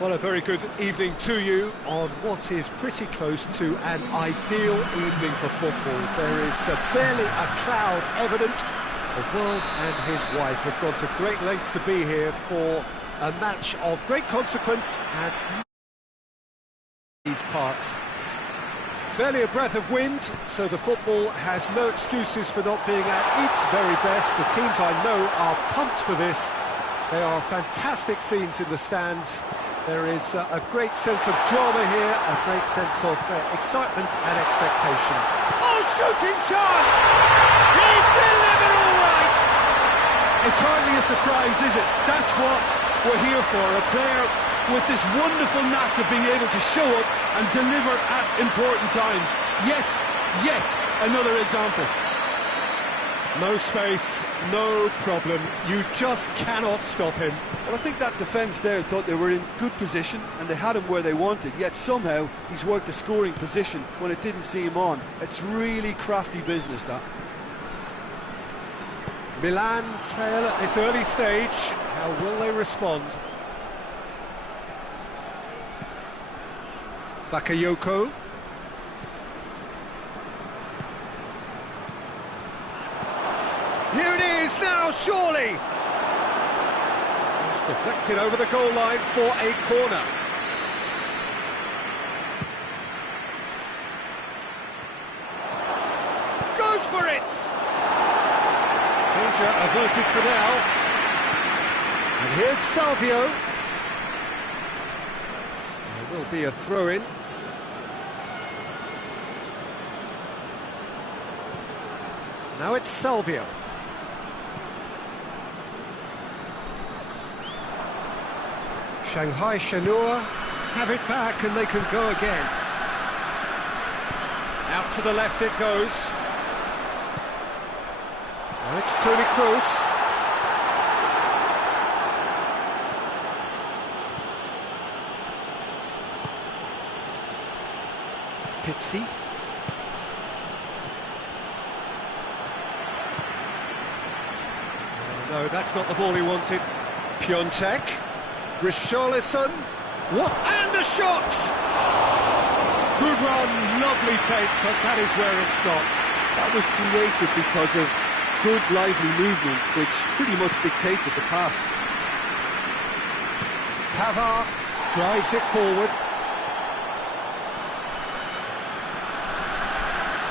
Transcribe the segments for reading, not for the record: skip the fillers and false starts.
Well, a very good evening to you on what is pretty close to an ideal evening for football. There is barely a cloud evident. The world and his wife have gone to great lengths to be here for a match of great consequence and these parts. Barely a breath of wind, so the football has no excuses for not being at its very best. The teams I know are pumped for this. There are fantastic scenes in the stands. There is a great sense of drama here, a great sense of excitement and expectation. Oh, shooting chance! He's delivered all right! It's hardly a surprise, is it? That's what we're here for, a player with this wonderful knack of being able to show up and deliver at important times. Yet another example. No space, no problem. You just cannot stop him. Well, I think that defence there thought they were in good position and they had him where they wanted, yet somehow he's worked a scoring position when it didn't see him on. It's really crafty business, that. Milan trail at this early stage. How will they respond? Bakayoko. Here it is now, surely! Just deflected over the goal line for a corner. Goes for it! Danger averted for now. And here's Salvio. There will be a throw-in. Now it's Salvio. Shanghai Shenhua have it back and they can go again. Out to the left it goes. Now it's Toni Kroos. Pizzi. No, that's not the ball he wanted. Piontek. Richarlison, what, and a shot! Good run, lovely take, but that is where it stopped. That was created because of good, lively movement, which pretty much dictated the pass. Pavard drives it forward.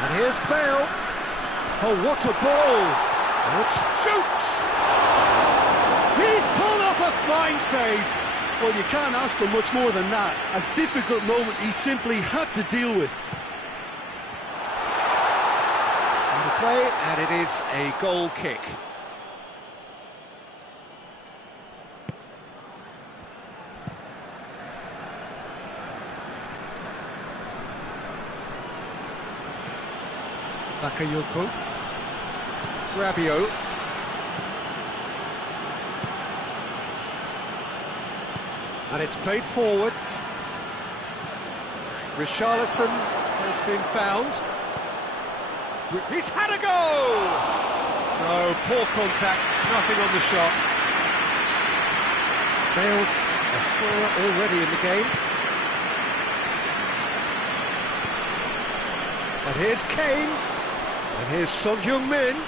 And here's Bale. Oh, what a ball! And it shoots! He's pulled off a fine save. Well, you can't ask for much more than that. A difficult moment he simply had to deal with. On the play, and it is a goal kick. Bakayoko. Rabiot. And it's played forward. Richarlison has been found. He's had a go! No, poor contact, nothing on the shot. Bale, a scorer already in the game. And here's Kane. And here's Son Heung-min.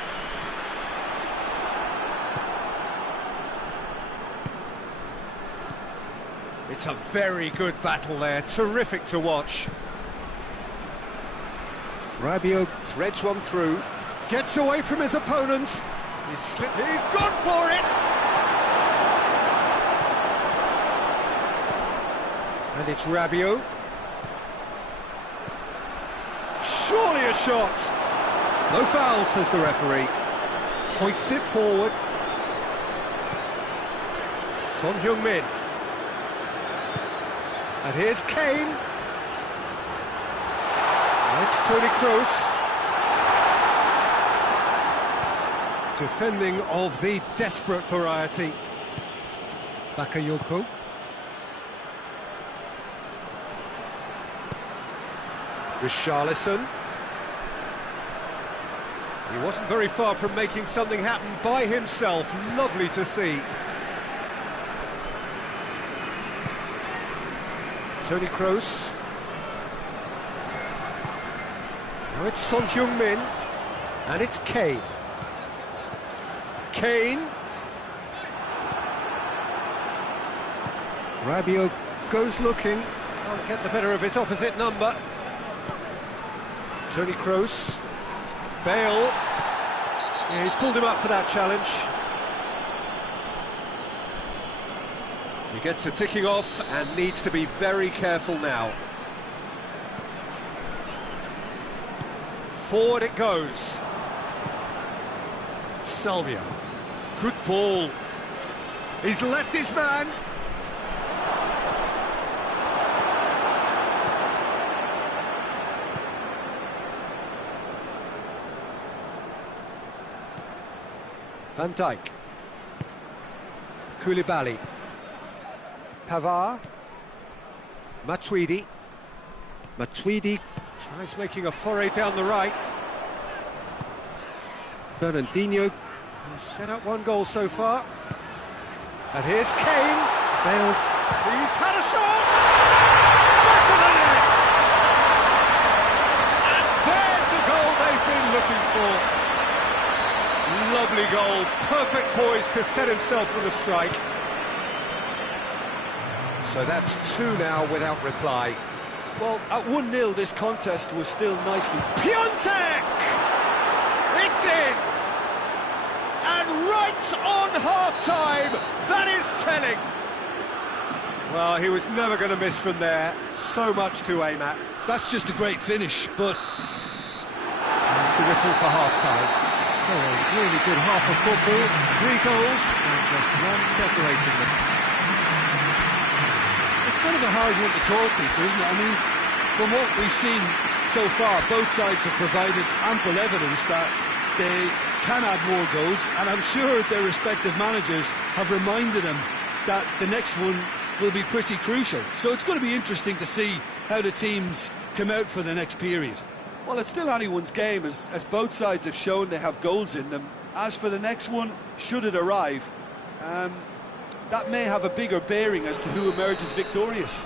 It's a very good battle there, terrific to watch. Rabiot threads one through, gets away from his opponent. He's gone for it! And it's Rabiot. Surely a shot! No foul, says the referee. Hoists it forward. Son Heung-min. And here's Kane. And it's Toni Kroos. Defending of the desperate variety. Bakayoko. Richarlison. He wasn't very far from making something happen by himself. Lovely to see. Toni Kroos. Now it's Son Heung-min, and it's Kane. Kane. Rabiot goes looking, can't get the better of his opposite number. Toni Kroos. Bale. Yeah, he's pulled him up for that challenge. He gets a ticking off and needs to be very careful now. Forward it goes. Salvio. Good ball. He's left his man. Van Dijk. Koulibaly. Pavard. Matuidi. Matuidi tries making a foray down the right. Fernandinho has set up one goal so far. And here's Kane. Bale. He's had a shot! Back of the net! And there's the goal they've been looking for. Lovely goal, perfect poise to set himself for the strike. So that's 2 now without reply. Well, at 1-0, this contest was still nicely... Piontek! It's in! And right on half-time, that is telling! Well, he was never going to miss from there. So much to aim at. That's just a great finish, but... There's the whistle for half-time. So a really good half of football, 3 goals and just one separating them. It's kind of a hard one to call, Peter, isn't it? I mean, from what we've seen so far, both sides have provided ample evidence that they can add more goals, and I'm sure their respective managers have reminded them that the next one will be pretty crucial. So it's going to be interesting to see how the teams come out for the next period. Well, it's still anyone's game, as both sides have shown they have goals in them. As for the next one, should it arrive, that may have a bigger bearing as to who emerges victorious.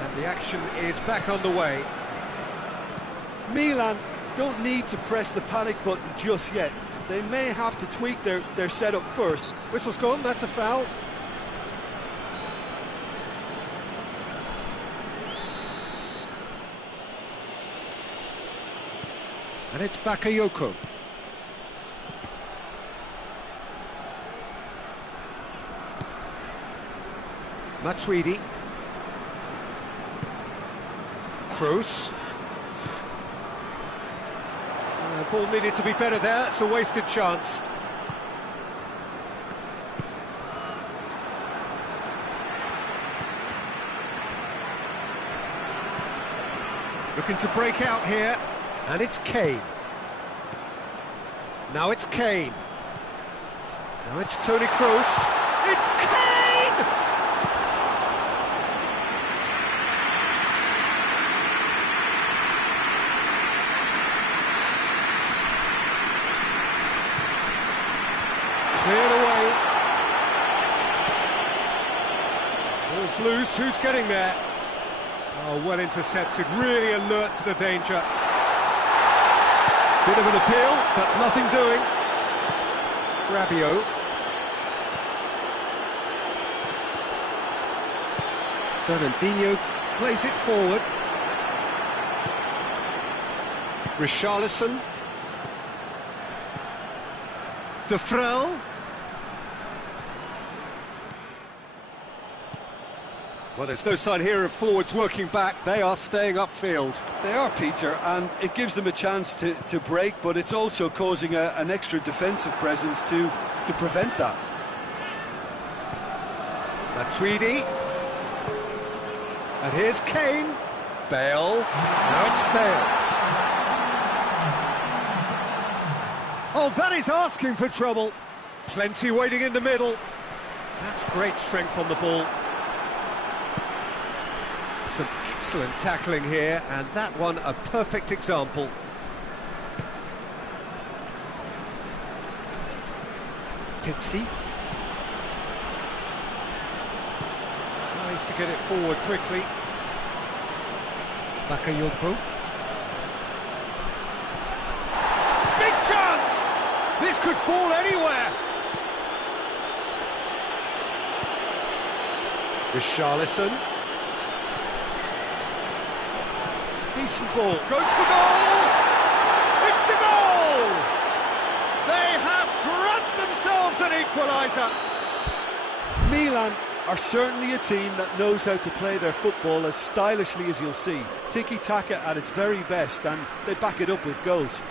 And the action is back on the way. Milan don't need to press the panic button just yet. They may have to tweak their setup first. Whistle's gone, that's a foul. And it's Bakayoko. Matuidi. Kroos. Ball needed to be better there, it's a wasted chance. Looking to break out here. And it's Kane. Now it's Kane. Now it's Toni Kroos. It's Kane! Cleared away. Ball's loose. Who's getting there? Oh, well intercepted. Really alert to the danger. Bit of an appeal, but nothing doing. Rabiot. Fernandinho plays it forward. Richarlison. De Vrel. Well, there's no sign here of forwards working back. They are staying upfield. They are, Peter, and it gives them a chance to break, but it's also causing an extra defensive presence to prevent that. Matuidi. And here's Kane. Bale. Now it's Bale. Oh, that is asking for trouble. Plenty waiting in the middle. That's great strength on the ball. Some excellent tackling here, and that one a perfect example. Pizzi. Needs to get it forward quickly. Bakayoko. Big chance! This could fall anywhere. Richarlison. Decent ball. Goes for goal! It's a goal! They have grabbed themselves an equaliser. Milan are certainly a team that knows how to play their football as stylishly as you'll see. Tiki-taka at its very best, and they back it up with goals.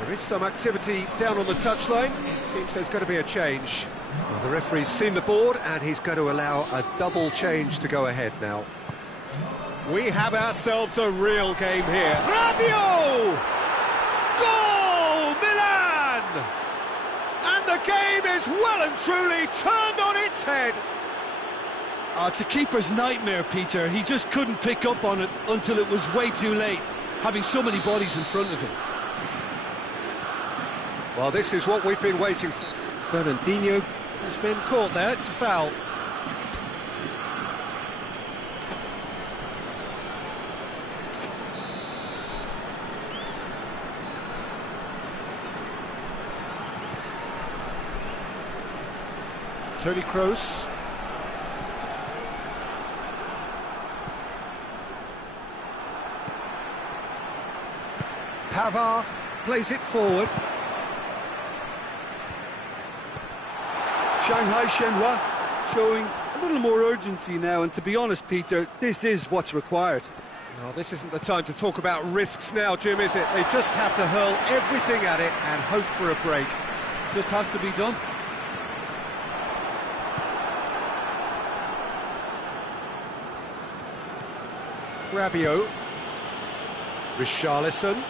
There is some activity down on the touchline. It seems there's going to be a change. Well, the referee's seen the board and he's going to allow a double change to go ahead now. We have ourselves a real game here. Rabiot! Goal! Milan! And the game is well and truly turned on its head. It's a keeper's nightmare, Peter. He just couldn't pick up on it until it was way too late, having so many bodies in front of him. Well, this is what we've been waiting for. Fernandinho has been caught there, it's a foul. Toni Kroos. Pavard plays it forward. Shanghai Shenhua showing a little more urgency now, and to be honest, Peter, this is what's required. No, this isn't the time to talk about risks now, Jim, is it? They just have to hurl everything at it and hope for a break. Just has to be done. Rabiot. Richarlison.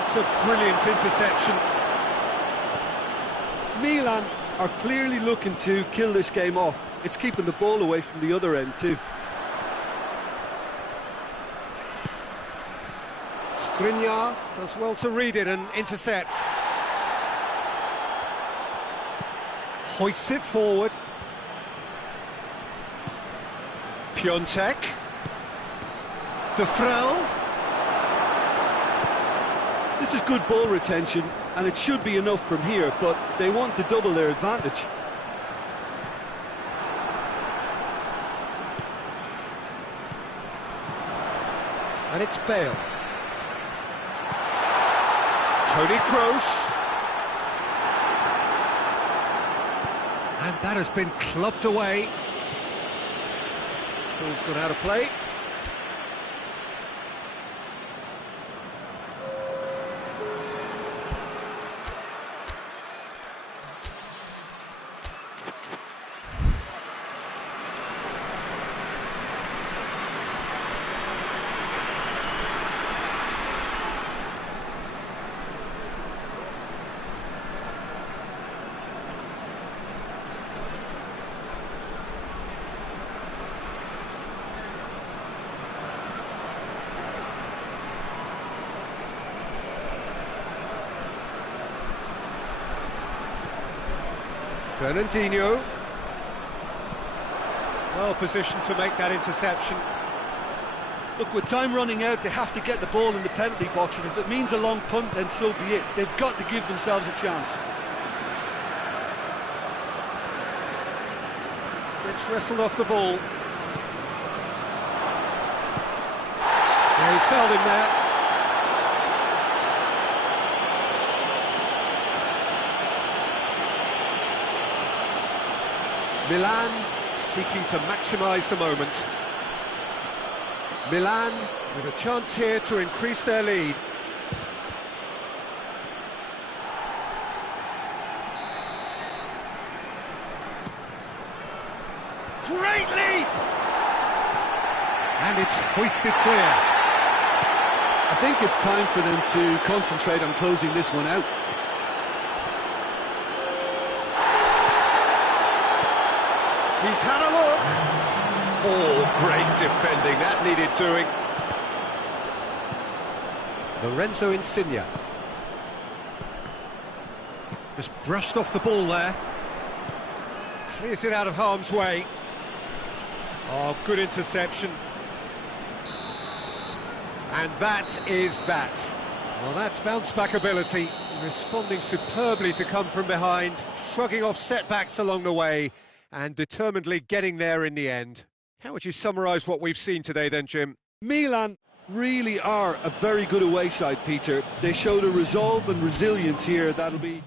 It's a brilliant interception. Milan are clearly looking to kill this game off. It's keeping the ball away from the other end too. Skriniar does well to read it and intercepts. Hoists it forward. Piontek. De Vrel. This is good ball retention, and it should be enough from here, but they want to double their advantage. And it's Bale. Toni Kroos. And that has been clubbed away. Ball's gone out of play. Fernandinho. Well positioned to make that interception. Look, with time running out, they have to get the ball in the penalty box, and if it means a long punt, then so be it. They've got to give themselves a chance. Gets wrestled off the ball. Yeah, he's fouled him there. Milan seeking to maximise the moment. Milan with a chance here to increase their lead. Great lead! hoisted clear. I think it's time for them to concentrate on closing this one out. He's had a look. Oh, great defending, that needed doing. Lorenzo Insigne. Just brushed off the ball there. Clears it out of harm's way. Oh, good interception. And that is that. Well, that's bounce-back ability, responding superbly to come from behind, shrugging off setbacks along the way, and determinedly getting there in the end. How would you summarise what we've seen today then, Jim? Milan really are a very good away side, Peter. They showed a resolve and resilience here that'll be...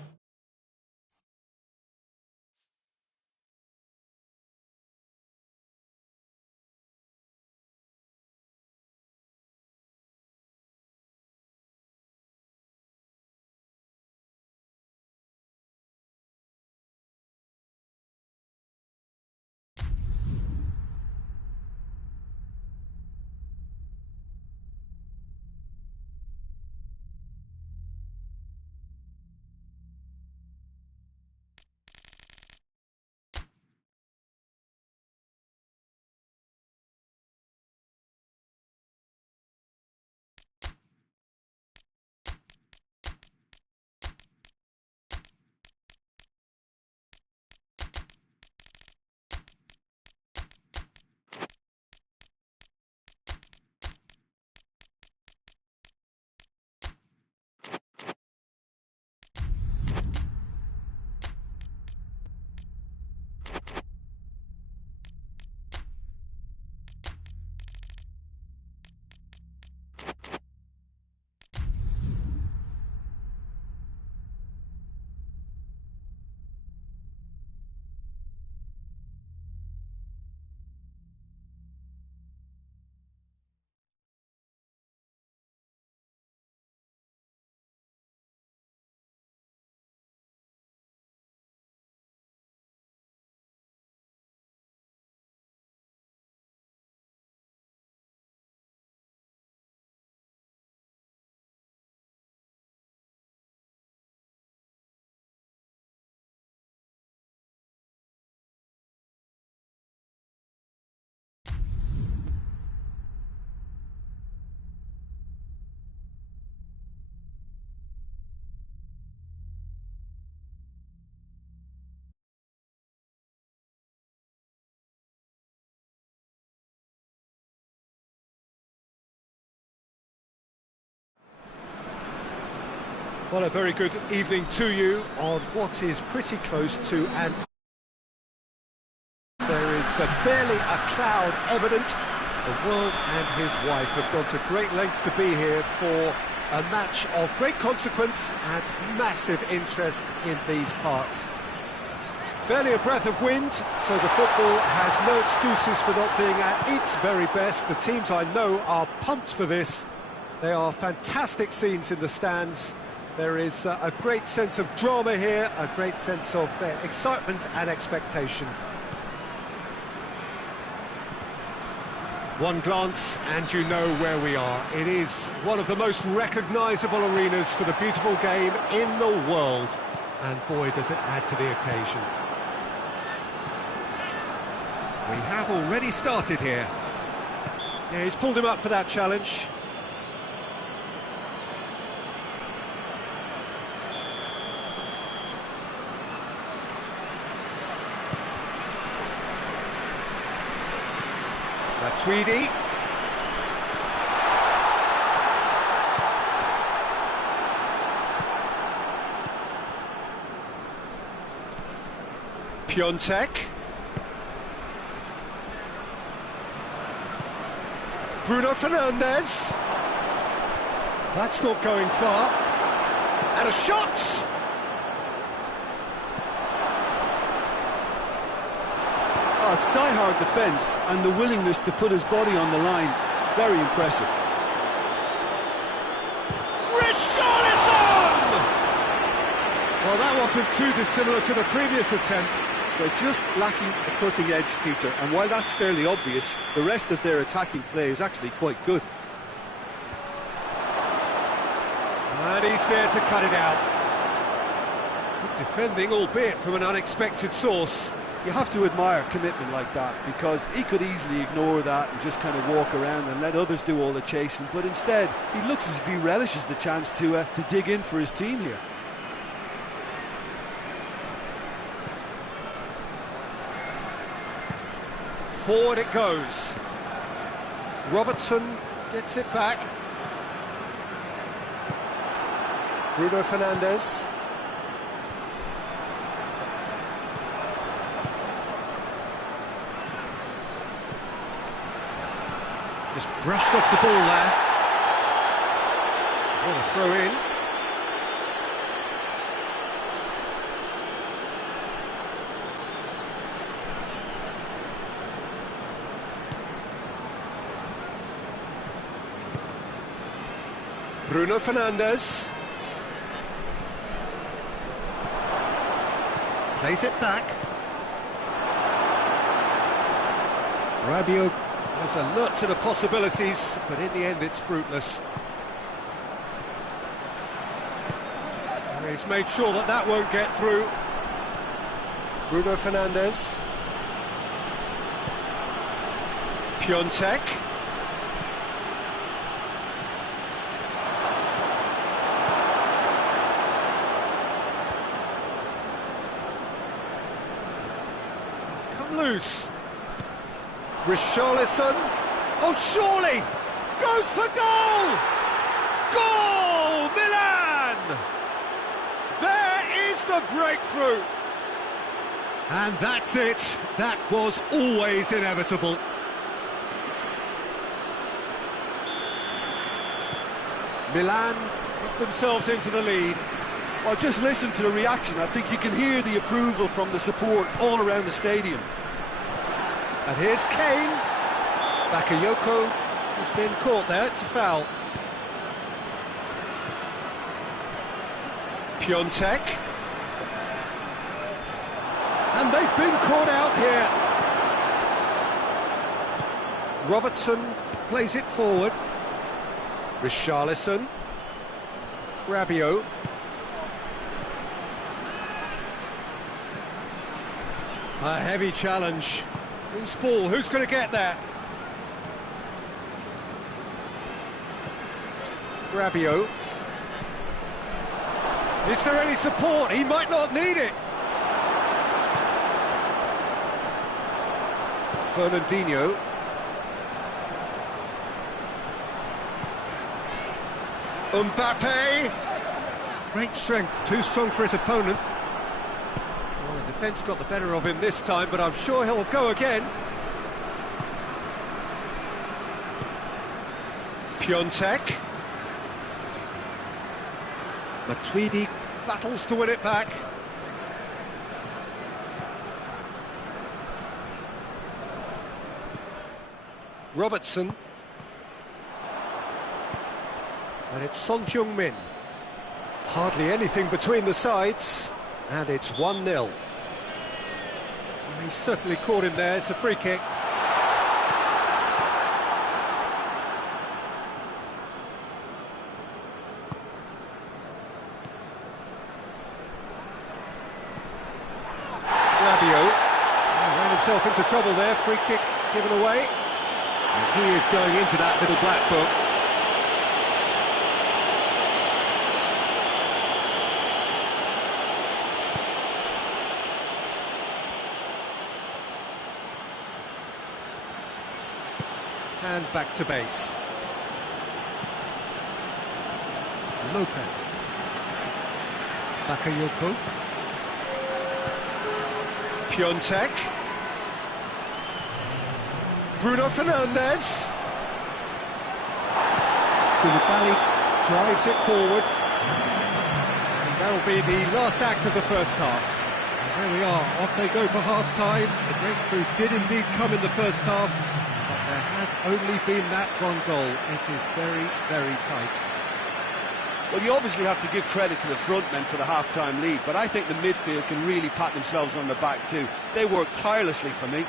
Well, a very good evening to you on what is pretty close to an... There is barely a cloud evident. The world and his wife have gone to great lengths to be here for a match of great consequence and massive interest in these parts. Barely a breath of wind, so the football has no excuses for not being at its very best. The teams I know are pumped for this. They are fantastic scenes in the stands. There is a great sense of drama here, a great sense of excitement and expectation. One glance and you know where we are. It is one of the most recognisable arenas for the beautiful game in the world. And boy, does it add to the occasion. We have already started here. Yeah, he's pulled him up for that challenge. Tweedy. Piontek. Bruno Fernandes. That's not going far. And a shot! Oh, it's die-hard defence and the willingness to put his body on the line. Very impressive. Richarlison! Well, that wasn't too dissimilar to the previous attempt. They're just lacking a cutting edge, Peter, and while that's fairly obvious, the rest of their attacking play is actually quite good. And he's there to cut it out. Good defending, albeit from an unexpected source. You have to admire commitment like that, because he could easily ignore that and just kind of walk around and let others do all the chasing, but instead he looks as if he relishes the chance to dig in for his team here. Forward it goes. Robertson gets it back. Bruno Fernandes. Just brushed off the ball there. What a throw in. Bruno Fernandes. Plays it back. Rabiot was alert to the possibilities, but in the end it's fruitless. And he's made sure that that won't get through. Bruno Fernandes. Piontek. Come loose. Richarlison. Oh, surely! Goes for goal! Goal! Milan! There is the breakthrough! And that's it. That was always inevitable. Milan put themselves into the lead. Well, just listen to the reaction. I think you can hear the approval from the support all around the stadium. And here's Kane. Bakayoko has been caught there, it's a foul. Piontek. And they've been caught out here. Robertson plays it forward. Richarlison. Rabiot. A heavy challenge. Loose ball, who's going to get there? Rabiot. Is there any support? He might not need it. Fernandinho. Mbappe. Great strength, too strong for his opponent. Well, the defence got the better of him this time, but I'm sure he'll go again. Piontek. Matuidi battles to win it back. Robertson. And it's Son Heung-min. Hardly anything between the sides, and it's 1-0. He certainly caught him there, it's a free kick. Rabiot ran himself into trouble there, free kick given away. And he is going into that little black book. And back to base. Lopez. Bakayoko. Piontek. Bruno Fernandes. Koulibaly drives it forward. And that'll be the last act of the first half. And there we are, off they go for half-time. The breakthrough did indeed come in the first half. There has only been that one goal. It is very, very tight. Well, you obviously have to give credit to the front men for the half-time lead, but I think the midfield can really pat themselves on the back too. They work tirelessly for me.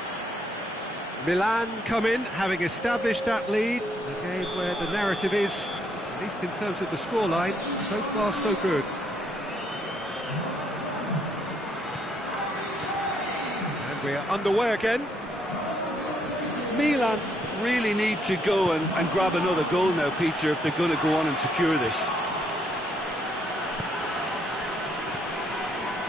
Milan come in, having established that lead. A game where the narrative is, at least in terms of the scoreline, so far so good. And we are underway again. Milan really need to go and grab another goal now, Peter, if they're going to go on and secure this.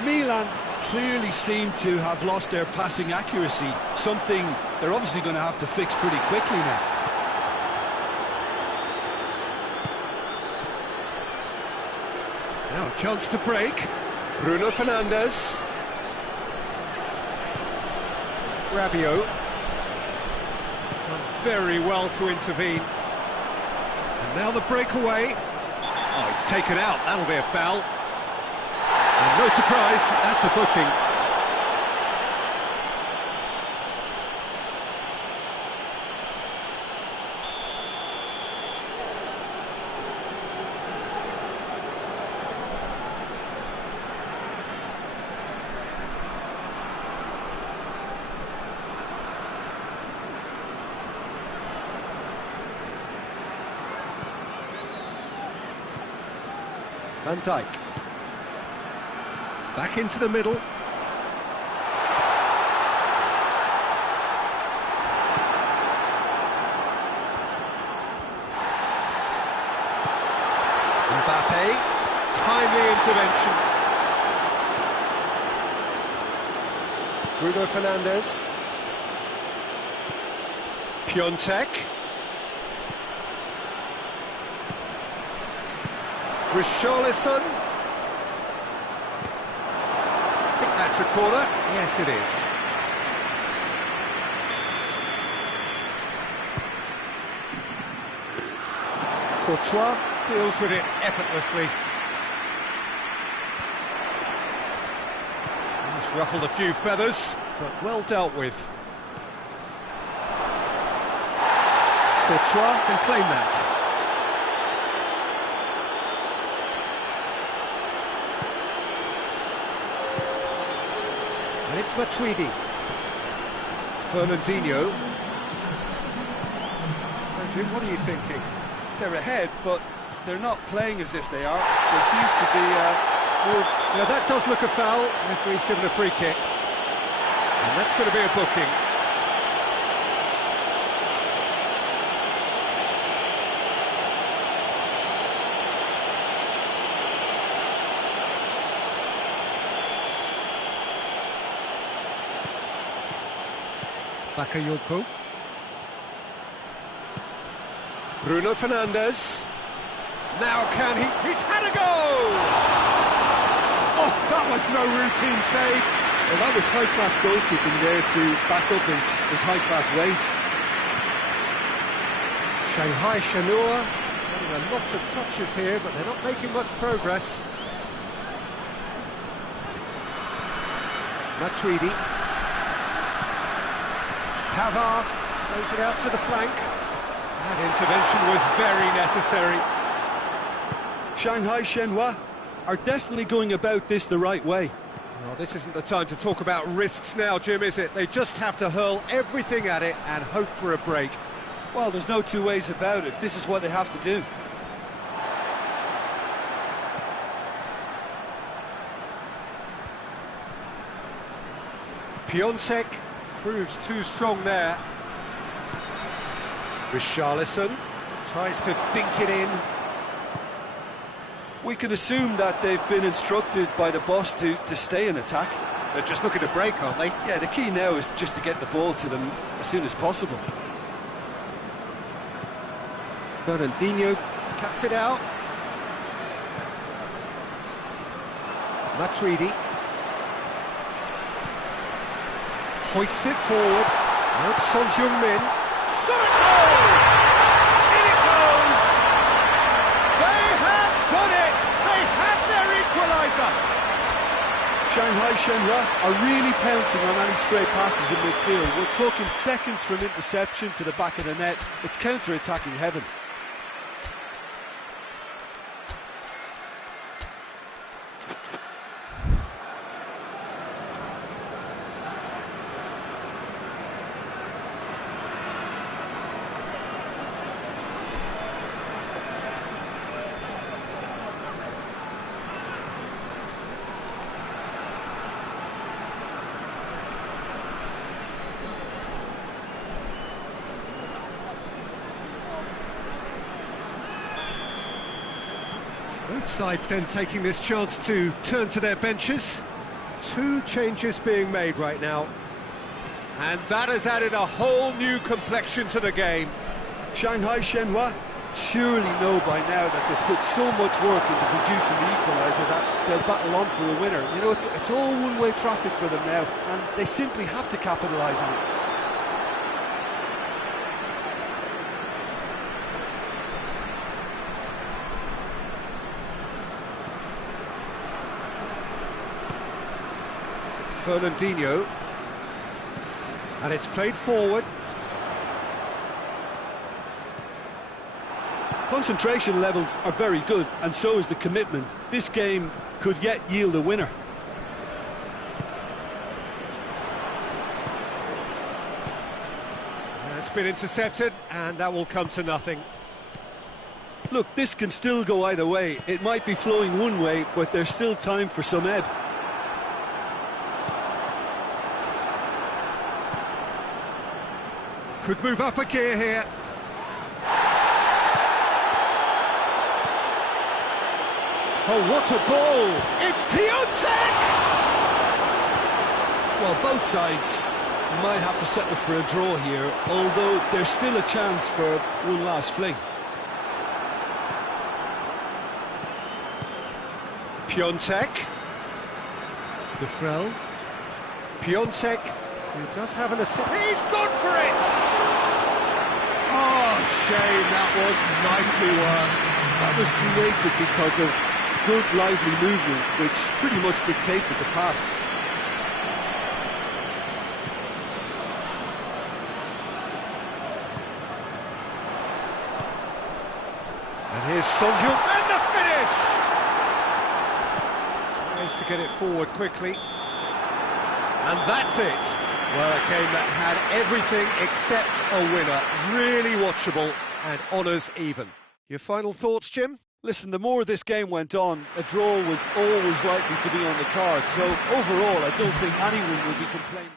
Milan clearly seem to have lost their passing accuracy, something they're obviously going to have to fix pretty quickly now. Now a chance to break. Bruno Fernandes. Rabiot. Done very well to intervene. And now the breakaway. Oh, he's taken out. That'll be a foul. And no surprise, that's a booking. Van Dijk. Back into the middle. Mbappe, timely intervention. Bruno Fernandes. Piontek. Richarlison. I think that's a corner. Yes, it is. Courtois deals with it effortlessly. He's ruffled a few feathers, but well dealt with. Courtois can claim that. And it's Matuidi. Fernandinho. So, Jim, what are you thinking? They're ahead, but they're not playing as if they are. There seems to be Yeah, that does look a foul. Referee's given a free kick. And that's going to be a booking. Bakayoko. Bruno Fernandes. Now can he? He's had a goal! Oh, that was no routine save. well, that was high-class goalkeeping there to back up his high-class wage. Shanghai Shenhua getting a lot of touches here, but they're not making much progress. Matuidi. Pavard plays it out to the flank. That intervention was very necessary. Shanghai Shenhua are definitely going about this the right way. Well, this isn't the time to talk about risks now, Jim, is it? They just have to hurl everything at it and hope for a break. Well, there's no two ways about it. This is what they have to do. Piontek proves too strong there. Richarlison tries to dink it in. We can assume that they've been instructed by the boss to stay in attack. They're just looking to break, aren't they? Yeah, the key now is just to get the ball to them as soon as possible. Fernandinho cuts it out. Matuidi hoists it forward. That's Son Heung-min. Shot goal! In it goes! They have done it! They have their equaliser! Shanghai Shenhua are really pouncing on any stray passes in midfield. We're talking seconds from interception to the back of the net. It's counter-attacking heaven. Both sides then taking this chance to turn to their benches. Two changes being made right now. And that has added a whole new complexion to the game. Shanghai Shenhua surely know by now that they've put so much work into producing the equaliser that they'll battle on for a winner. You know, it's all one-way traffic for them now, and they simply have to capitalise on it. Fernandinho, and it's played forward. Concentration levels are very good, and so is the commitment. This game could yet yield a winner. It's been intercepted, and that will come to nothing. Look, this can still go either way. It might be flowing one way, but there's still time for some ebb. Could move up a gear here. Oh, what a ball! It's Piontek! Well, both sides might have to settle for a draw here, although there's still a chance for one last fling. Piontek. Defrel. Piontek, who does have an assist. He's gone for it! Oh, shame, that was nicely worked. That was created because of good, lively movement, which pretty much dictated the pass. And here's Son Heung, and the finish! Tries to get it forward quickly. And that's it. Well, a game that had everything except a winner. Really watchable and honours even. Your final thoughts, Jim? Listen, the more this game went on, a draw was always likely to be on the cards. So overall, I don't think anyone will be complaining.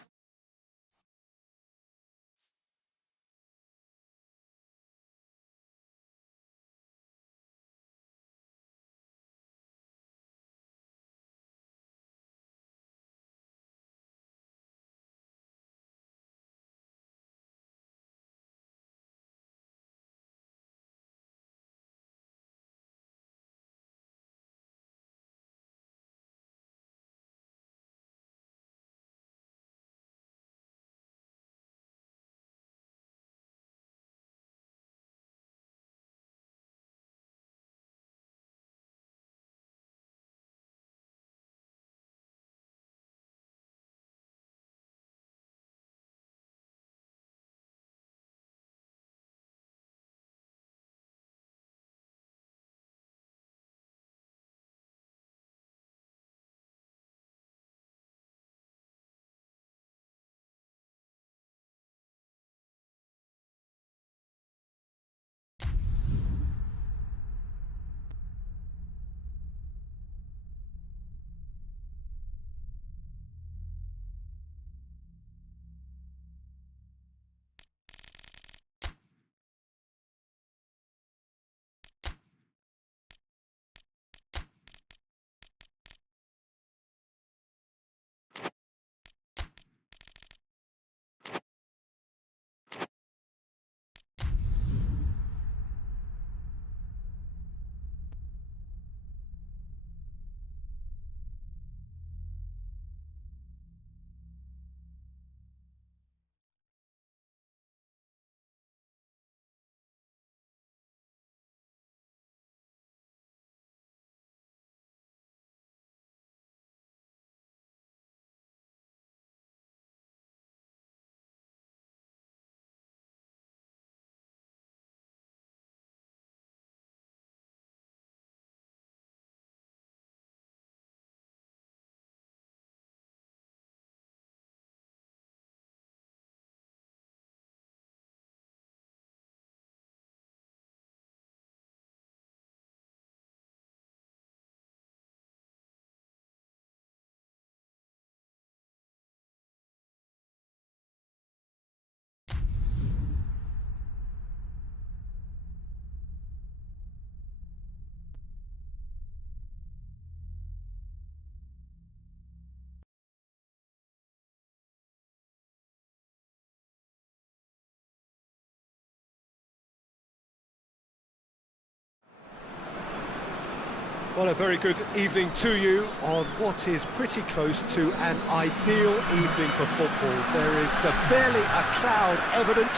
Well, a very good evening to you on what is pretty close to an ideal evening for football. There is barely a cloud evident.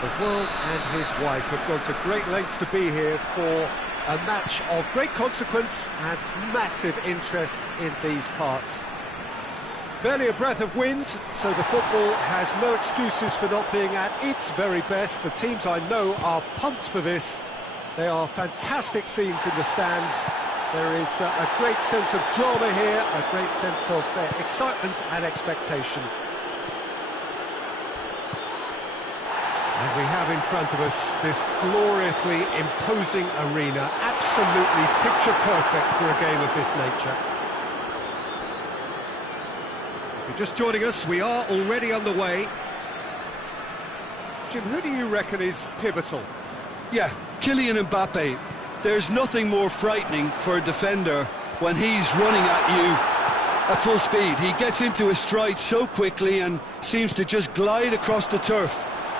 The world and his wife have gone to great lengths to be here for a match of great consequence and massive interest in these parts. Barely a breath of wind, so the football has no excuses for not being at its very best. The teams I know are pumped for this. They are fantastic scenes in the stands. There is a great sense of drama here, a great sense of excitement and expectation. And we have in front of us this gloriously imposing arena, absolutely picture perfect for a game of this nature. If you're just joining us, we are already underway. Jim, who do you reckon is pivotal? Yeah, Kylian Mbappe. There's nothing more frightening for a defender when he's running at you at full speed. He gets into his stride so quickly and seems to just glide across the turf.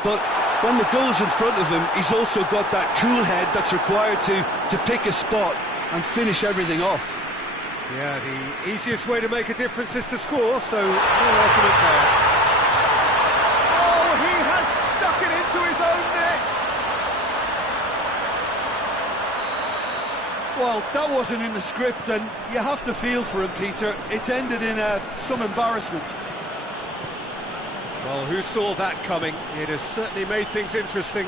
But when the goal's in front of him, he's also got that cool head that's required to pick a spot and finish everything off. Yeah, the easiest way to make a difference is to score, so no argument there. Oh, he has stuck it into his own net! Well, that wasn't in the script, and you have to feel for him, Peter. It's ended in some embarrassment. Well, who saw that coming? It has certainly made things interesting.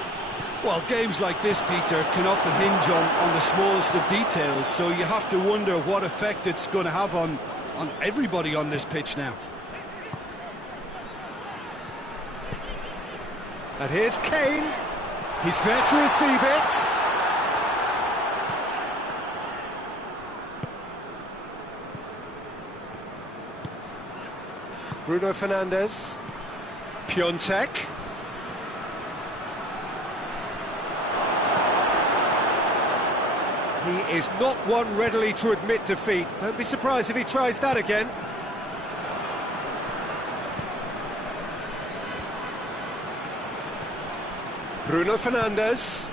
Well, games like this, Peter, can often hinge on the smallest of details, so you have to wonder what effect it's going to have on everybody on this pitch now. And here's Kane. He's there to receive it. Bruno Fernandes. Piontek. He is not one readily to admit defeat. Don't be surprised if he tries that again. Bruno Fernandes.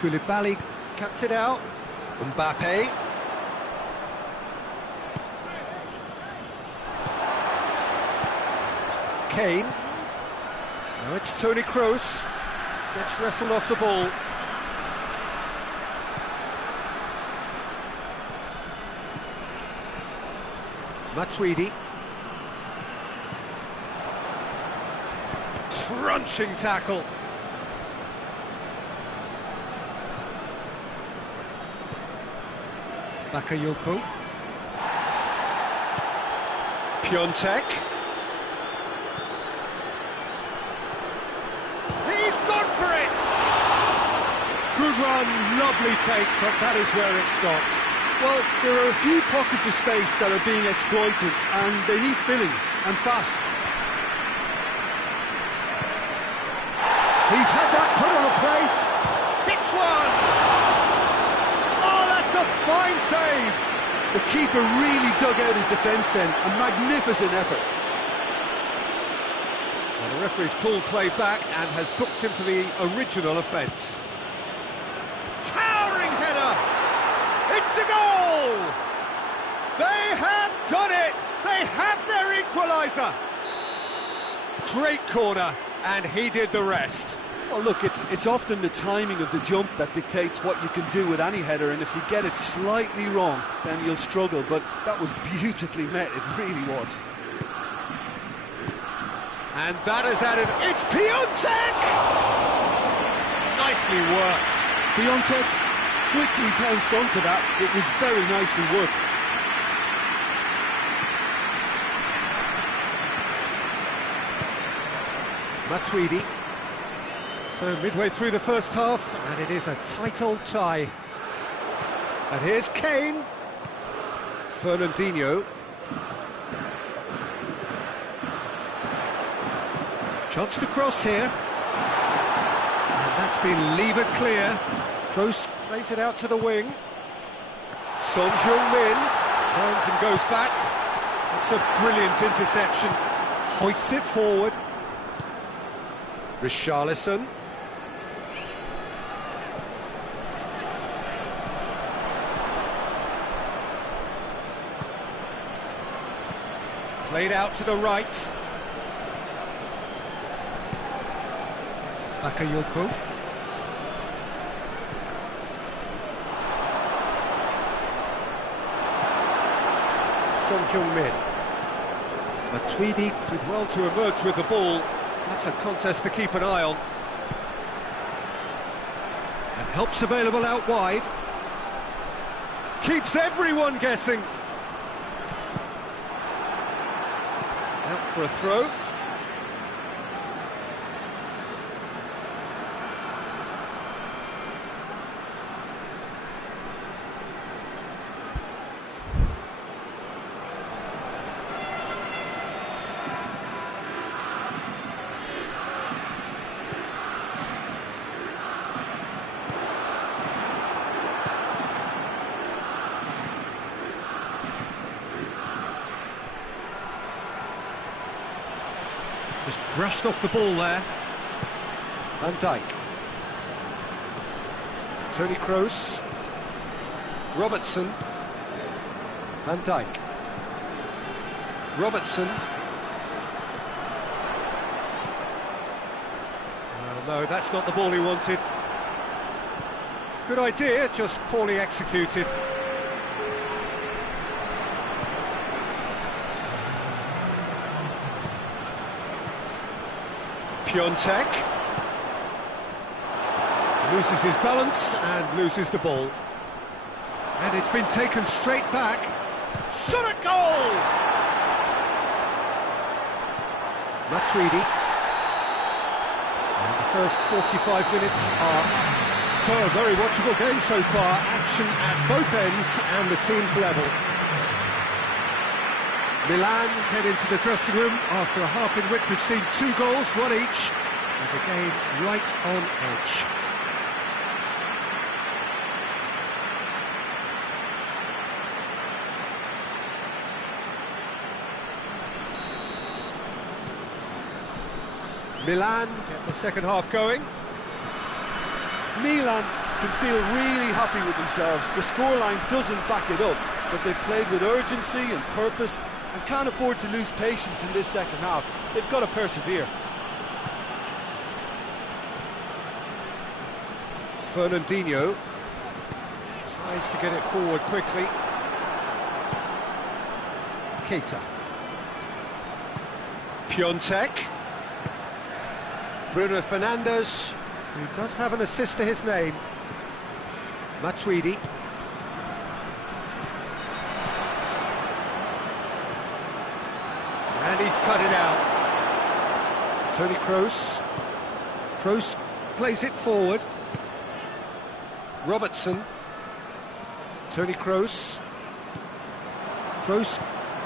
Koulibaly cuts it out. Mbappe. Kane. Now it's Toni Kroos. Gets wrestled off the ball. Matuidi. Crunching tackle. Bakayoko. Piontek. Good run, lovely take, but that is where it stopped. Well, there are a few pockets of space that are being exploited, and they need filling, and fast. He's had that put on a plate. Hits one! Oh, that's a fine save! The keeper really dug out his defence then, a magnificent effort. Well, the referee's pulled play back and has booked him for the original offence. Towering header! It's a goal! They have done it! They have their equaliser! Great corner, and he did the rest. Well, look, it's often the timing of the jump that dictates what you can do with any header, and if you get it slightly wrong, then you'll struggle, but that was beautifully met, it really was. And that has added... It's Piontek! Nicely worked. Piontek quickly pounced onto that. It was very nicely worked. Matuidi. So midway through the first half, and it is a tight old tie. And here's Kane. Fernandinho. Chance to cross here. And that's been levered clear. Kroos plays it out to the wing. Son Heung-min turns and goes back. That's a brilliant interception. Hoists it forward. Richarlison. Played out to the right. Bakayoko. Son Heung-min. Matuidi did well to emerge with the ball. That's a contest to keep an eye on. And help's available out wide. Keeps everyone guessing. Out for a throw. Just brushed off the ball there. Van Dijk. Toni Kroos. Robertson. Van Dijk. Robertson. Well, no, that's not the ball he wanted. Good idea, just poorly executed. Piontek loses his balance and loses the ball. And it's been taken straight back. Shot at goal! Matuidi. And the first 45 minutes are up. So, a very watchable game so far. Action at both ends and the team's level. Milan head into the dressing room after a half in which we've seen 2 goals, one each, and the game right on edge. Milan get the second half going. Milan can feel really happy with themselves. The scoreline doesn't back it up, but they've played with urgency and purpose and can't afford to lose patience in this second half. They've got to persevere. Fernandinho tries to get it forward quickly. Keita. Piontek. Bruno Fernandes, who does have an assist to his name. Matuidi. And he's cut it out. Toni Kroos. Kroos plays it forward. Robertson. Toni Kroos. Kroos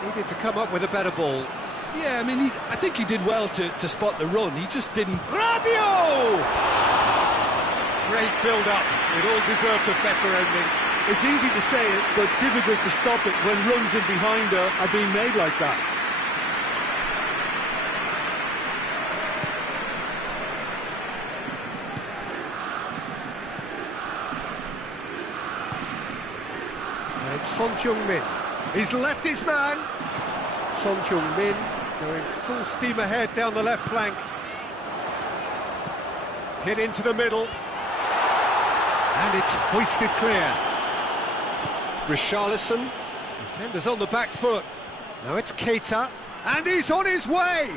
needed to come up with a better ball. Yeah, I mean, I think he did well to spot the run. He just didn't... Rabiot! Great build-up. It all deserved a better ending. It's easy to say it, but difficult to stop it when runs in behind are being made like that. And it's Son Heung-min. He's left his man. Son Heung-min going full steam ahead down the left flank. Hit into the middle. And it's hoisted clear. Richarlison. Defenders on the back foot. Now it's Keita. And he's on his way!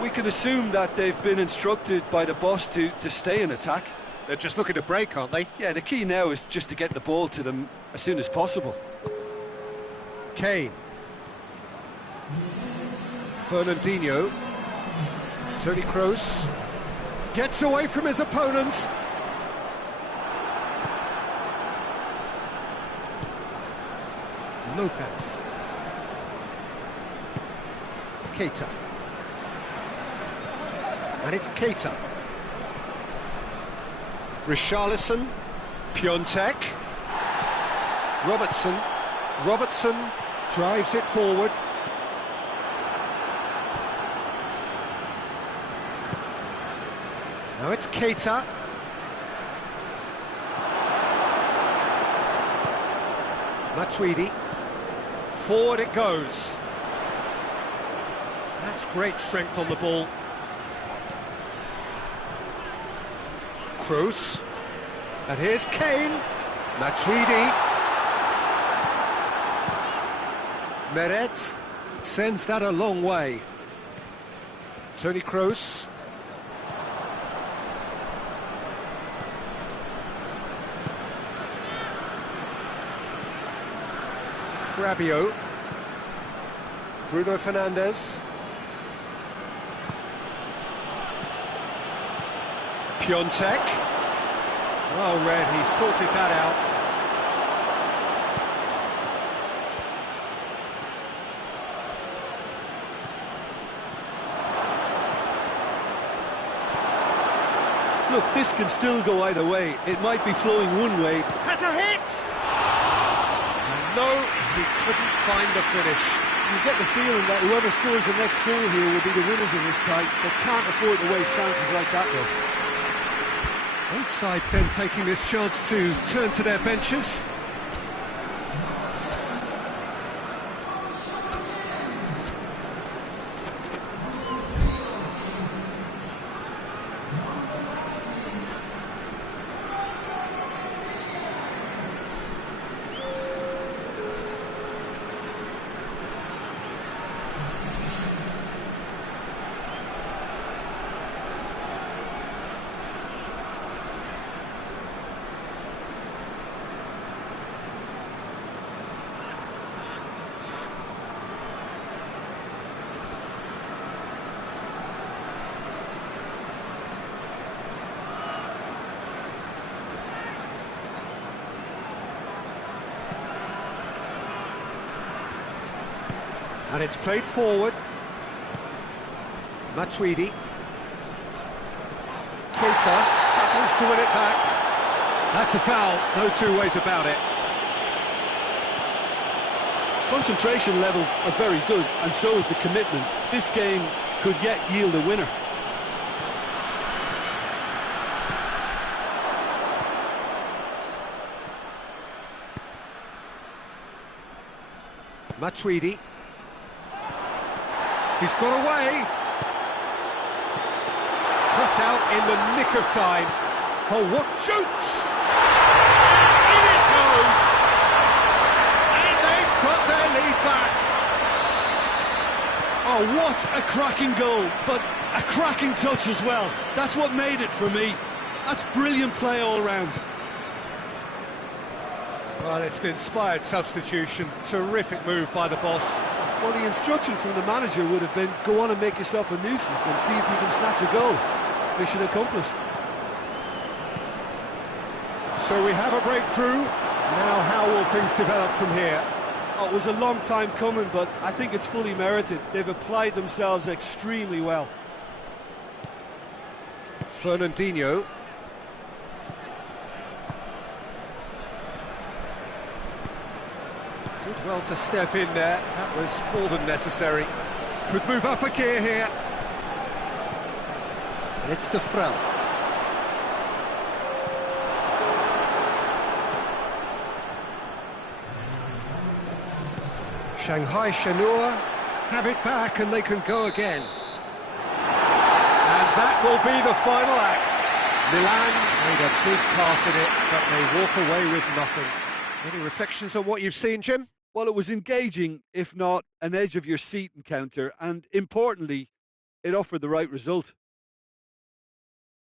We can assume that they've been instructed by the boss to stay in attack. They're just looking to break, aren't they? Yeah, the key now is just to get the ball to them as soon as possible. Kane. Fernandinho. Toni Kroos. Gets away from his opponent. Lopez. Keita. And it's Keita. Richarlison. Piontek. Robertson. Robertson drives it forward. Now it's Keita. Matuidi. Forward it goes. That's great strength on the ball. Kroos. And here's Kane. Matuidi. Meret sends that a long way. Toni Kroos. Rabiot. Bruno Fernandes. Piontek. Well read, he sorted that out. Look, this can still go either way. It might be flowing one way. Has a hit! And no, he couldn't find the finish. You get the feeling that whoever scores the next goal here will be the winners of this tie. They can't afford to waste chances like that, though. Both sides then taking this chance to turn to their benches. And it's played forward. Matuidi. Keita battles to win it back. That's a foul, no two ways about it. Concentration levels are very good, and so is the commitment. This game could yet yield a winner. Matuidi. He's got away. Cut out in the nick of time. Oh, what shoots! In it goes! And they've got their lead back. Oh, what a cracking goal, but a cracking touch as well. That's what made it for me. That's brilliant play all round. Well, it's an inspired substitution. Terrific move by the boss. Well, the instruction from the manager would have been, go on and make yourself a nuisance and see if you can snatch a goal. Mission accomplished. So we have a breakthrough. Now how will things develop from here? Oh, it was a long time coming, but I think it's fully merited. They've applied themselves extremely well. Fernandinho. Did well to step in there. That was more than necessary. Could move up a gear here. And it's De Vrel. Shanghai Shenhua have it back and they can go again. And that will be the final act. Milan made a big pass in it, but they walk away with nothing. Any reflections on what you've seen, Jim? Well, it was engaging, if not an edge-of-your-seat encounter, and importantly, it offered the right result.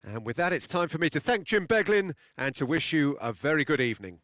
And with that, it's time for me to thank Jim Beglin and to wish you a very good evening.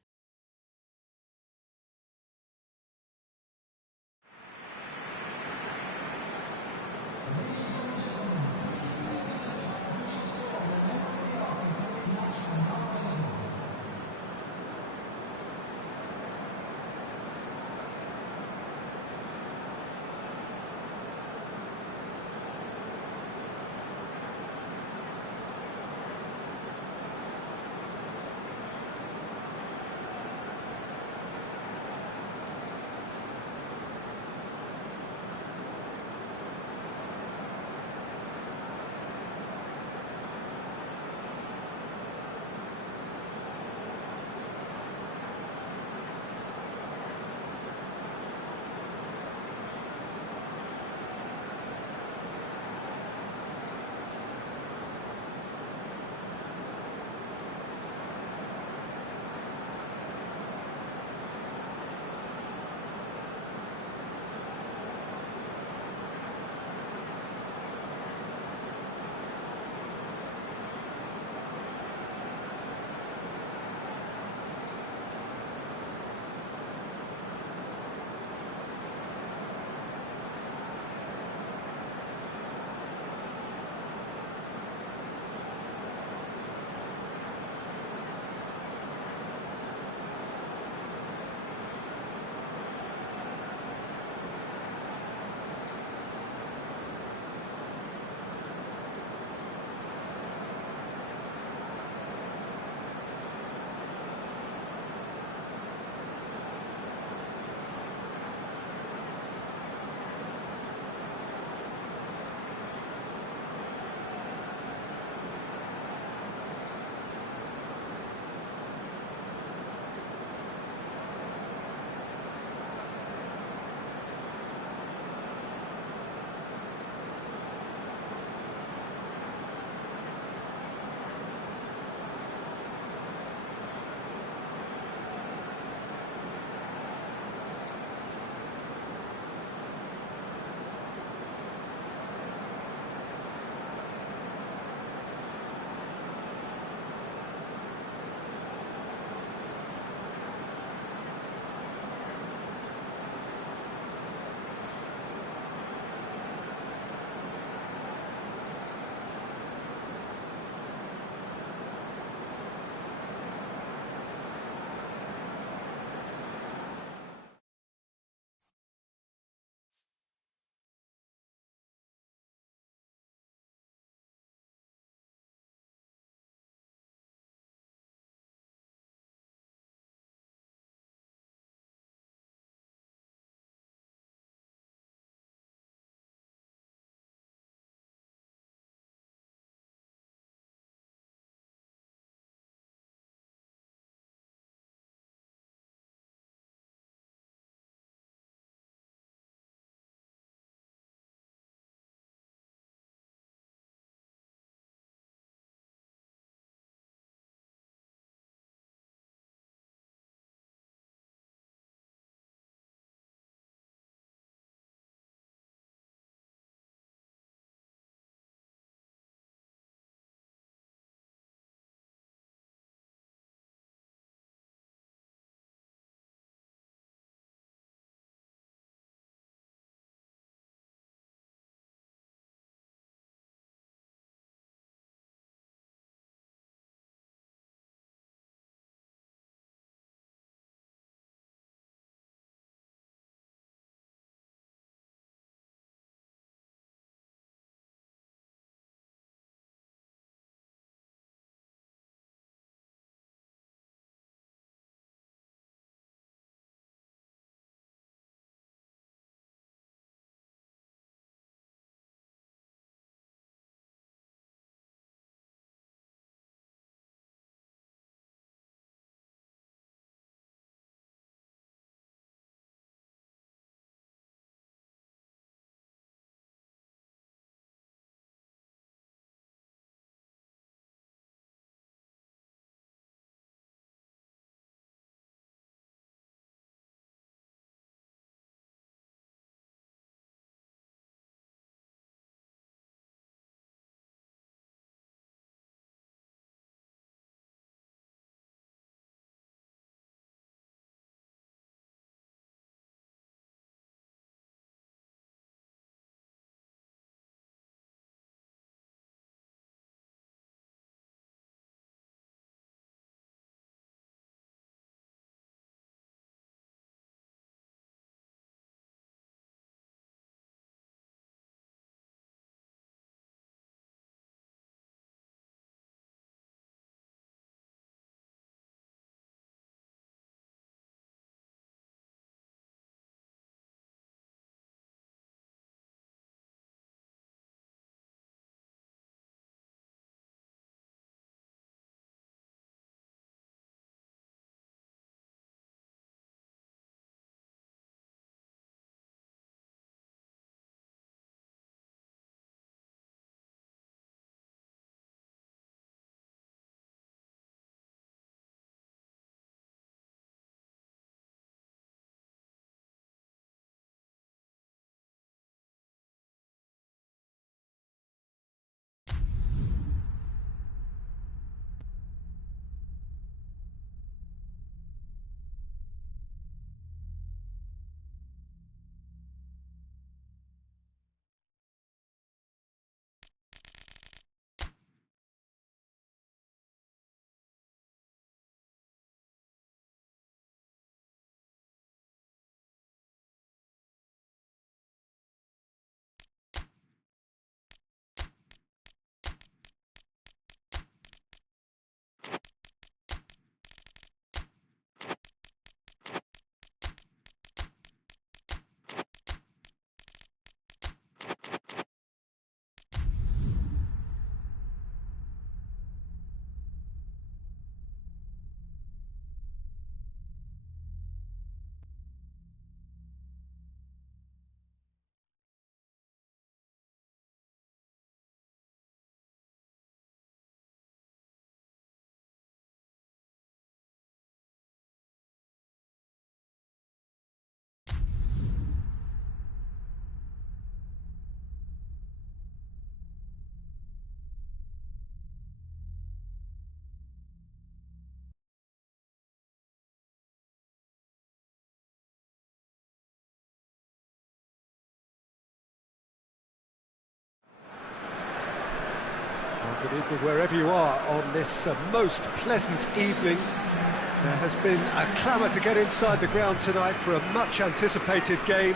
Good evening wherever you are on this most pleasant evening. There has been a clamour to get inside the ground tonight for a much-anticipated game.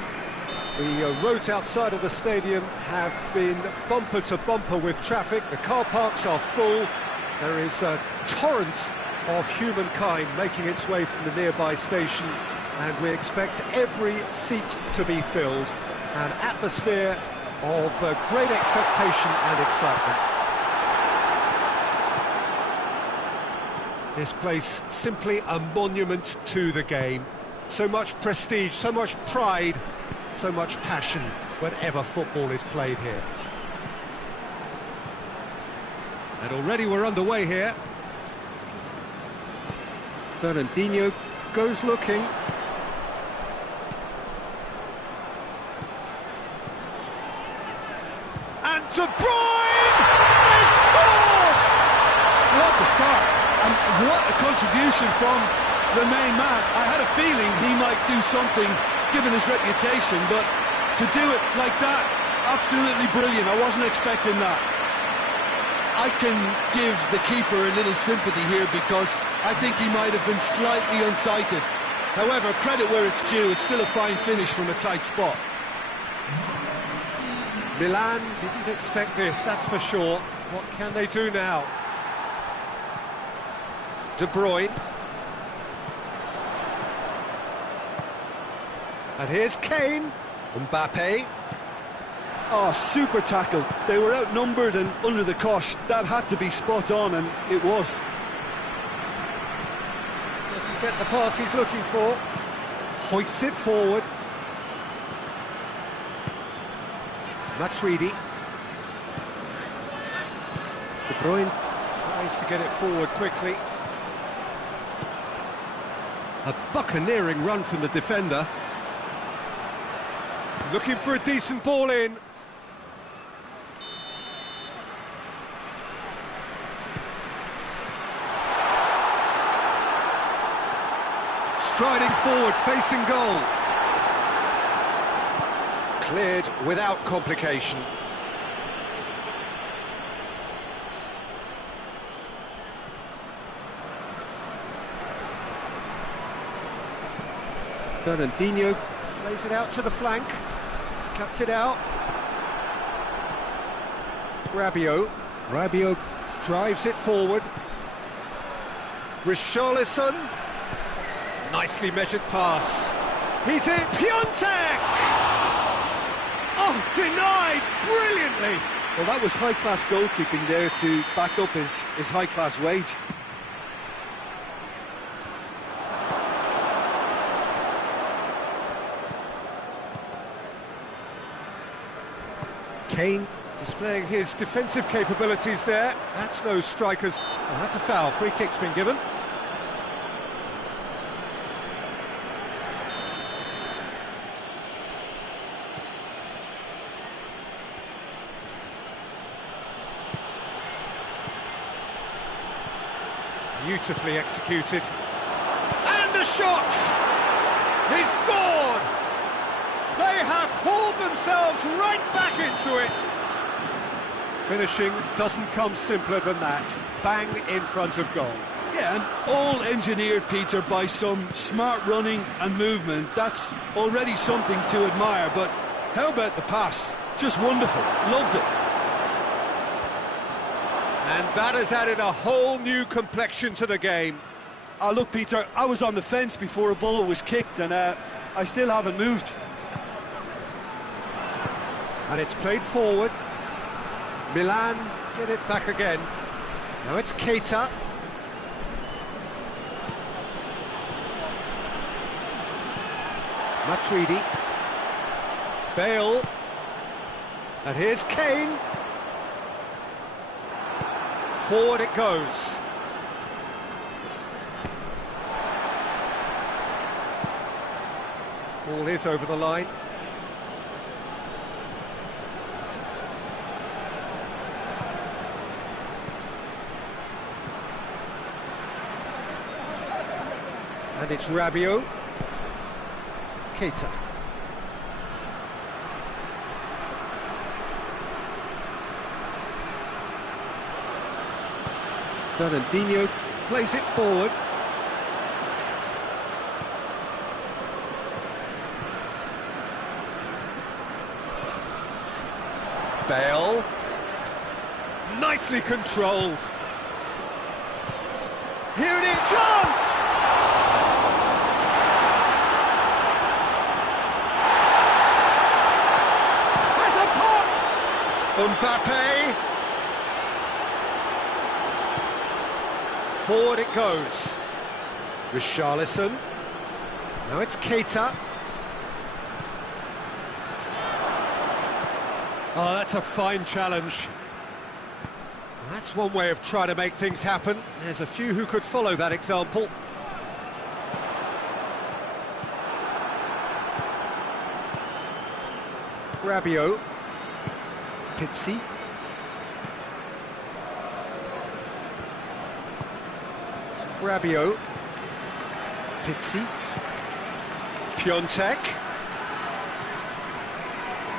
The roads outside of the stadium have been bumper to bumper with traffic. The car parks are full. There is a torrent of humankind making its way from the nearby station, and we expect every seat to be filled. An atmosphere of great expectation and excitement. This place simply a monument to the game. So much prestige, so much pride, so much passion whenever football is played here. And already we're underway here. Fernandinho goes looking. And De Bruyne! They score! What a start! And what a contribution from the main man. I had a feeling he might do something, given his reputation, but to do it like that, absolutely brilliant. I wasn't expecting that. I can give the keeper a little sympathy here because I think he might have been slightly unsighted. However, credit where it's due, it's still a fine finish from a tight spot. Milan didn't expect this, that's for sure. What can they do now? De Bruyne. And here's Kane. Mbappe. Oh, super tackle. They were outnumbered and under the cosh. That had to be spot on, and it was. Doesn't get the pass he's looking for. Hoists it forward. Matuidi. De Bruyne tries to get it forward quickly. A buccaneering run from the defender. Looking for a decent ball in. Striding forward, facing goal. Cleared without complication. Fernandinho plays it out to the flank, cuts it out. Rabiot drives it forward. Richarlison, nicely measured pass. He's in. Piontek! Oh, denied brilliantly. Well, that was high-class goalkeeping there to back up his high-class wage. Kane displaying his defensive capabilities there. That's no strikers. Oh, that's a foul. Free kick's been given. Beautifully executed. And a shot! He scored! They have hauled themselves right back into it. Finishing doesn't come simpler than that. Bang in front of goal. Yeah, and all engineered, Peter, by some smart running and movement. That's already something to admire, but how about the pass? Just wonderful. Loved it. And that has added a whole new complexion to the game. Look, Peter, I was on the fence before a ball was kicked, and I still haven't moved. And it's played forward. Milan get it back again. Now it's Keita. Matuidi. Bale. And here's Kane. Forward it goes. Ball is over the line. And it's Rabiot. Keita. Fernandinho plays it forward. Bale. Nicely controlled. Here it is. Chance! Has a pop! Mbappe. Forward it goes. Richarlison. Now it's Keita. Oh, that's a fine challenge. That's one way of trying to make things happen. There's a few who could follow that example. Rabiot. Pizzi. Rabiot. Pizzi. Piontek.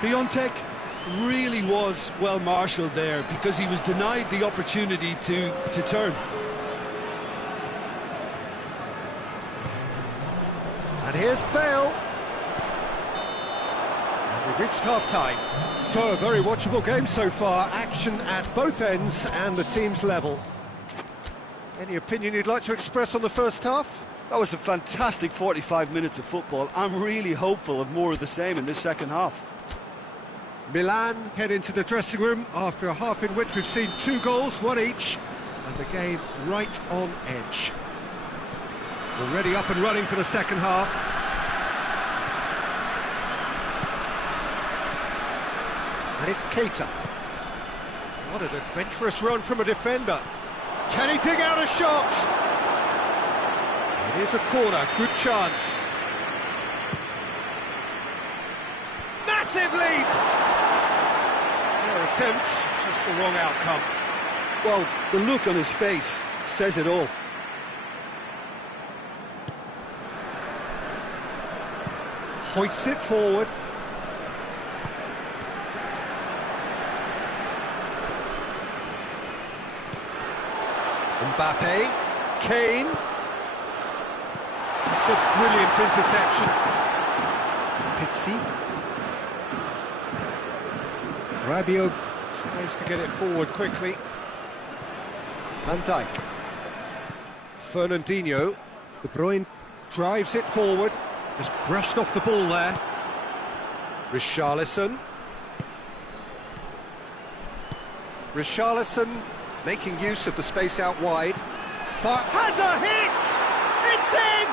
Piontek really was well marshalled there because he was denied the opportunity to turn. And here's Bale. And we've reached half-time. So, a very watchable game so far. Action at both ends and the team's level. Any opinion you'd like to express on the first half? That was a fantastic 45 minutes of football. I'm really hopeful of more of the same in this second half. Milan head into the dressing room after a half in which we've seen 2 goals, 1 each, and the game right on edge. Already up and running for the second half. And it's Keita. What an adventurous run from a defender. Can he dig out a shot? It is a corner, good chance. Massive leap! Their attempt, just the wrong outcome. Well, the look on his face says it all. Hoists it forward. Mbappe, Kane. It's a brilliant interception. Pizzi. Rabiot tries to get it forward quickly. Van Dijk. Fernandinho. De Bruyne drives it forward. Just brushed off the ball there. Richarlison. Richarlison making use of the space out wide. Has a hit! It's in!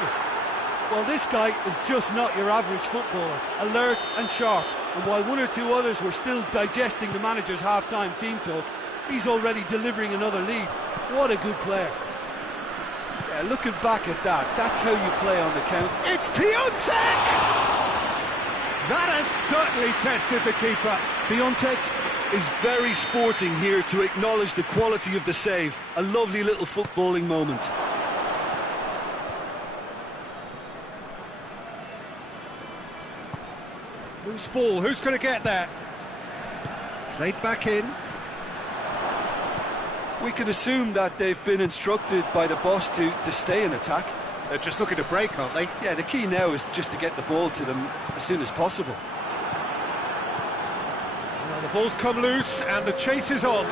Well, this guy is just not your average footballer. Alert and sharp. And while one or two others were still digesting the manager's half-time team talk, he's already delivering another lead. What a good player. Yeah, looking back at that, that's how you play on the counter. It's Piontek! That has certainly tested the keeper. Piontek is very sporting here to acknowledge the quality of the save. A lovely little footballing moment. Loose ball, who's going to get that? Played back in. We can assume that they've been instructed by the boss to stay in attack. They're just looking to break, aren't they? Yeah, the key now is just to get the ball to them as soon as possible. Well, the ball's come loose and the chase is on.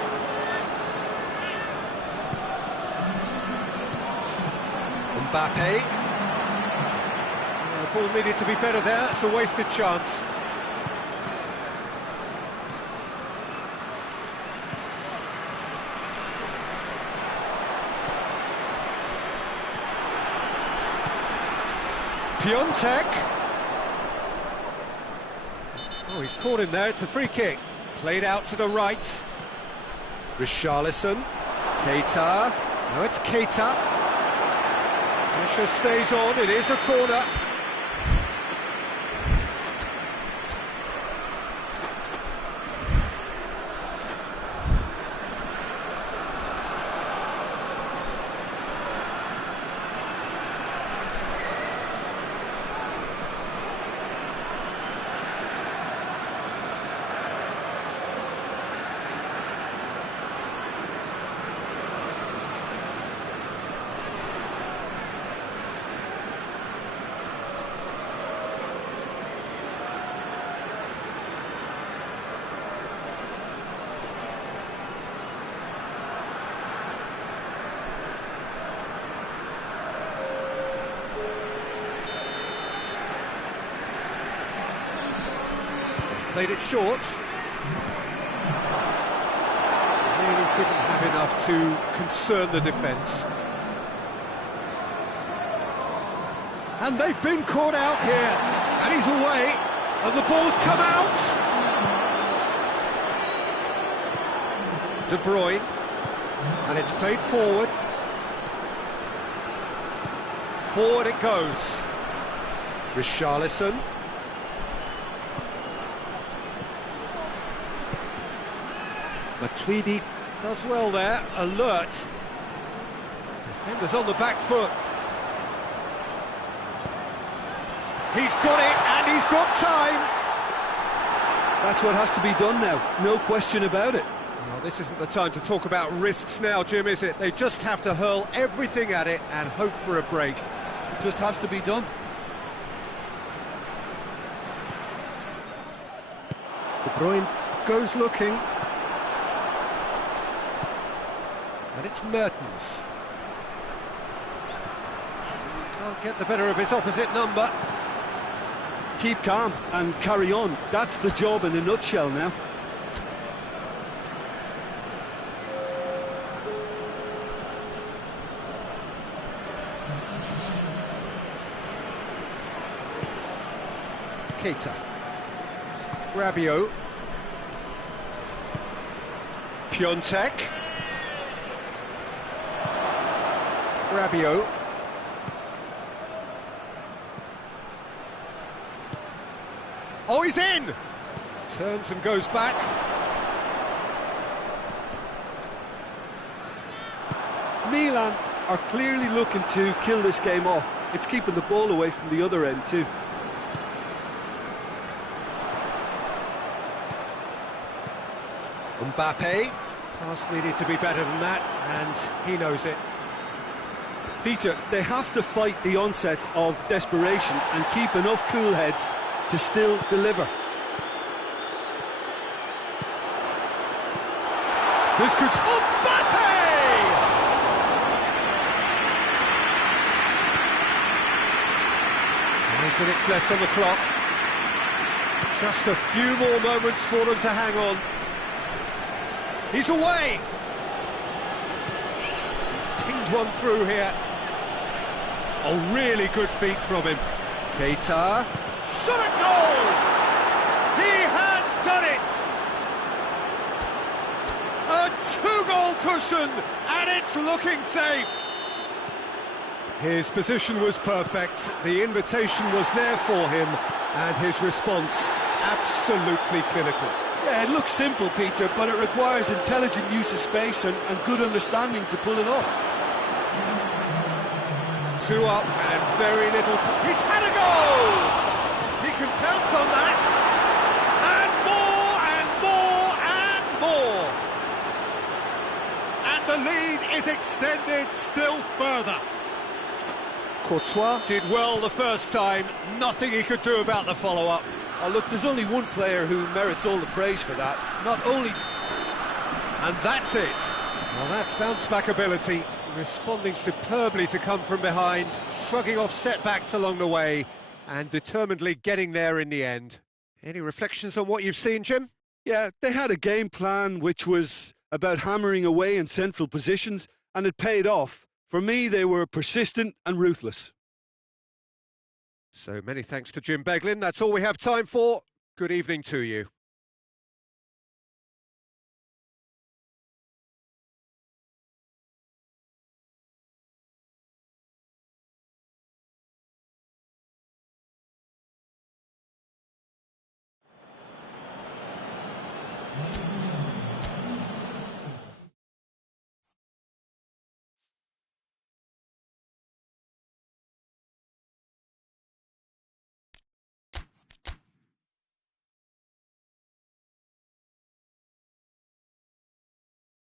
Mbappe. The ball needed to be better there, it's a wasted chance. Piontek. Oh, he's caught him there, it's a free kick. Played out to the right. Richarlison. Keita. Now it's Keita. Pressure stays on, it is a corner. Played it short. Really didn't have enough to concern the defence. And they've been caught out here. And he's away. And the ball's come out. De Bruyne. And it's played forward. Forward it goes. Richarlison. Matuidi does well there, alert. Defenders on the back foot. He's got it, and he's got time. That's what has to be done now, no question about it. Well, this isn't the time to talk about risks now, Jim, is it? They just have to hurl everything at it and hope for a break. It just has to be done. De Bruyne goes looking. And it's Mertens. Can't get the better of his opposite number. Keep calm and carry on. That's the job in a nutshell now. Keita. Rabiot. Piontek. Rabiot. Oh, he's in! Turns and goes back. Milan are clearly looking to kill this game off. It's keeping the ball away from the other end too. Mbappe. Pass needed to be better than that, and he knows it. Peter, they have to fight the onset of desperation and keep enough cool heads to still deliver. This could... Mbappe! 5 minutes left on the clock. Just a few more moments for them to hang on. He's away! He's pinged one through here. Oh, really good feet from him. Keita. Shot a goal! He has done it! A two-goal cushion, and it's looking safe. His position was perfect, the invitation was there for him, and his response absolutely clinical. Yeah, it looks simple, Peter, but it requires intelligent use of space and good understanding to pull it off. 2 up and very little time. He's had a goal! He can pounce on that. And more, and more, and more. And the lead is extended still further. Courtois did well the first time. Nothing he could do about the follow-up. Oh, look, there's only one player who merits all the praise for that. Not only... And that's it. Well, that's bounce-back ability. Responding superbly to come from behind, shrugging off setbacks along the way, and determinedly getting there in the end. Any reflections on what you've seen, Jim? Yeah, they had a game plan which was about hammering away in central positions, and it paid off. For me, they were persistent and ruthless. So many thanks to Jim Beglin. That's all we have time for. Good evening to you.